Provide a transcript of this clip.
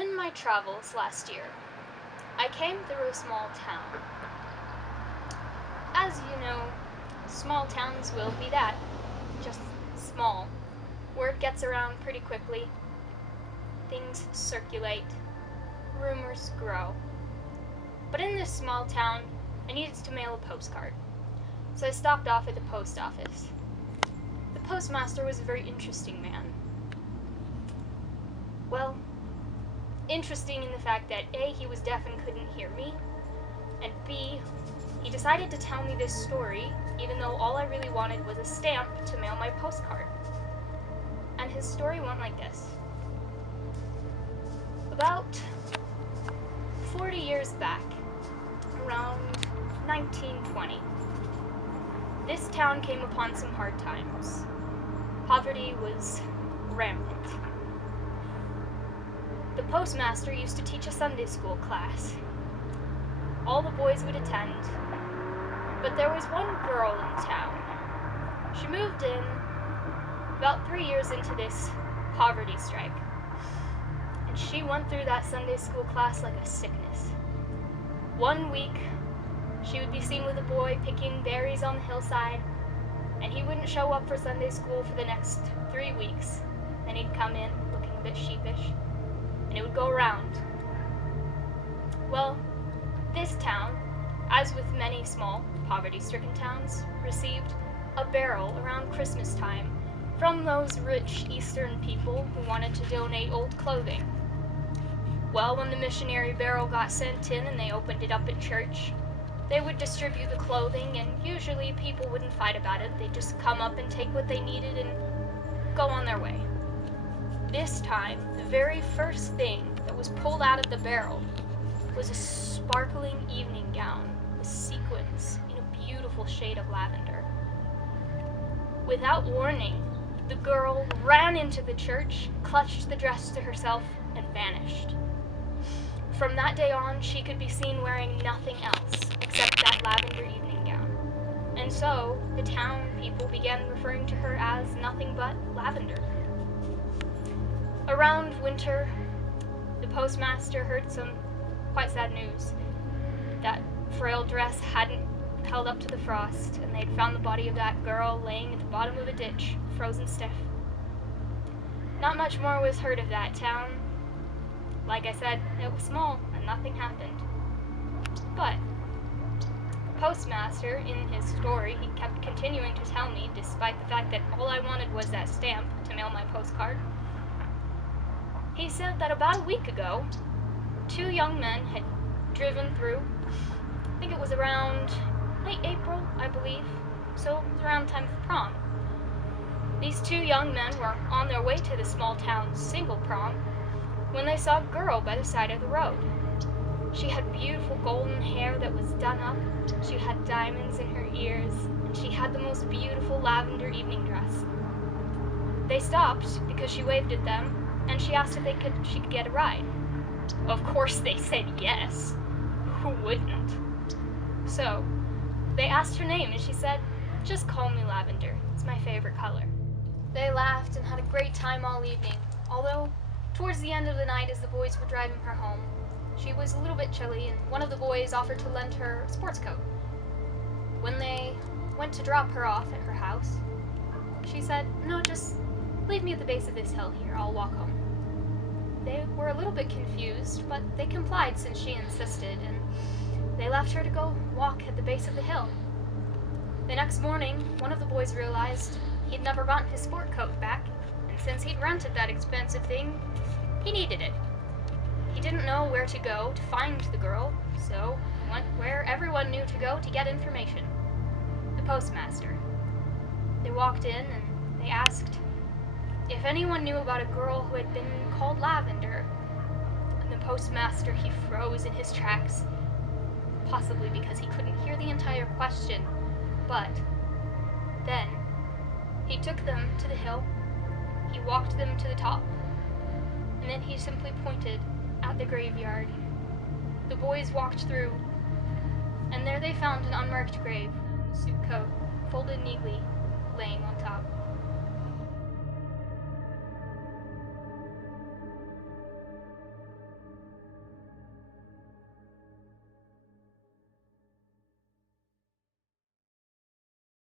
In my travels last year, I came through a small town. As you know, small towns will be that, just small. Word gets around pretty quickly, things circulate, rumors grow. But in this small town, I needed to mail a postcard, so I stopped off at the post office. The postmaster was a very interesting man. Well, interesting in the fact that A, he was deaf and couldn't hear me, and B, he decided to tell me this story even though all I really wanted was a stamp to mail my postcard. And his story went like this. About 40 years back, around 1920, this town came upon some hard times. Poverty was rampant. The postmaster used to teach a Sunday school class. All the boys would attend, but there was one girl in town. She moved in about 3 years into this poverty strike, and she went through that Sunday school class like a sickness. 1 week, she would be seen with a boy picking berries on the hillside, and he wouldn't show up for Sunday school for the next 3 weeks. Then he'd come in looking a bit sheepish, and it would go around. Well, this town, as with many small, poverty-stricken towns, received a barrel around Christmas time from those rich Eastern people who wanted to donate old clothing. Well, when the missionary barrel got sent in and they opened it up at church, they would distribute the clothing, and usually people wouldn't fight about it. They'd just come up and take what they needed and go on their way. This time, the very first thing that was pulled out of the barrel was a sparkling evening gown with sequins in a beautiful shade of lavender. Without warning, the girl ran into the church, clutched the dress to herself, and vanished. From that day on, she could be seen wearing nothing else except that lavender evening gown. And so, the town people began referring to her as nothing but Lavender. Around winter, the postmaster heard some quite sad news. That frail dress hadn't held up to the frost, and they'd found the body of that girl laying at the bottom of a ditch, frozen stiff. Not much more was heard of that town. Like I said, it was small, and nothing happened. But the postmaster, in his story, he kept continuing to tell me, despite the fact that all I wanted was that stamp to mail my postcard. He said that about a week ago, 2 young men had driven through. I think it was around late April, I believe, so it was around time of prom. These 2 young men were on their way to the small town's single prom when they saw a girl by the side of the road. She had beautiful golden hair that was done up, she had diamonds in her ears, and she had the most beautiful lavender evening dress. They stopped because she waved at them, and she asked if she could get a ride. Of course they said yes. Who wouldn't? So, they asked her name, and she said, "Just call me Lavender. It's my favorite color." They laughed and had a great time all evening, although towards the end of the night, as the boys were driving her home, she was a little bit chilly, and one of the boys offered to lend her a sports coat. When they went to drop her off at her house, she said, "No, just leave me at the base of this hill here. I'll walk home." They were a little bit confused, but they complied since she insisted, and they left her to go walk at the base of the hill. The next morning, one of the boys realized he'd never gotten his sport coat back, and since he'd rented that expensive thing, he needed it. He didn't know where to go to find the girl, so he went where everyone knew to go to get information: the postmaster. They walked in and they asked if anyone knew about a girl who had been called Lavender, and the postmaster, he froze in his tracks, possibly because he couldn't hear the entire question, but then he took them to the hill, he walked them to the top, and then he simply pointed at the graveyard. The boys walked through, and there they found an unmarked grave, a suit coat, folded neatly, laying on top.